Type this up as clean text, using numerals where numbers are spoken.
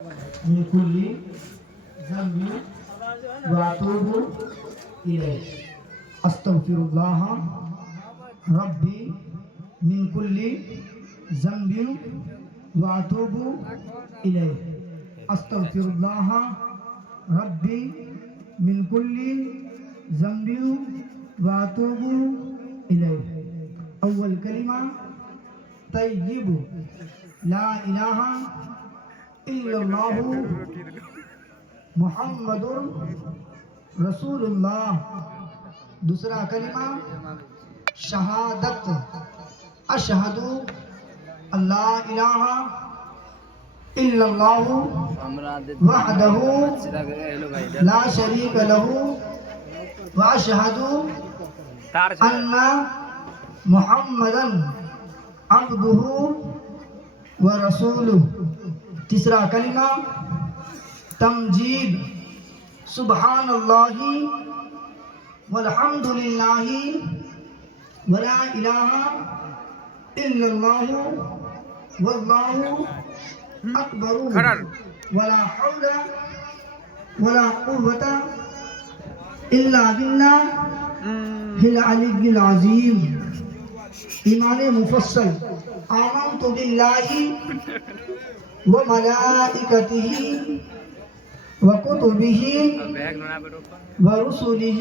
من كل ذنب وأتوب إليه أستغفر الله ربي من كل ذنب وأتوب إليه أستغفر الله ربي من كل ذنب وأتوب إليه أول كلمة طيب لا إله إلا الله محمد رسول اللہ. دوسرا کلمہ شہادت اشہد اللہ الہ الا اللہ وحدہ لا شریک لہ واشہد ان محمدا عبدہ ورسولہ. تیسرا کلمہ تمجید سبحان اللہ والحمد للہ ولا الہ الا اللہ واللہ اکبر ولا حول ولا قوة الا باللہ العلی العظیم. ایمان مفصل آمنت باللہ وملائکتہ وکتبہ ورسلہ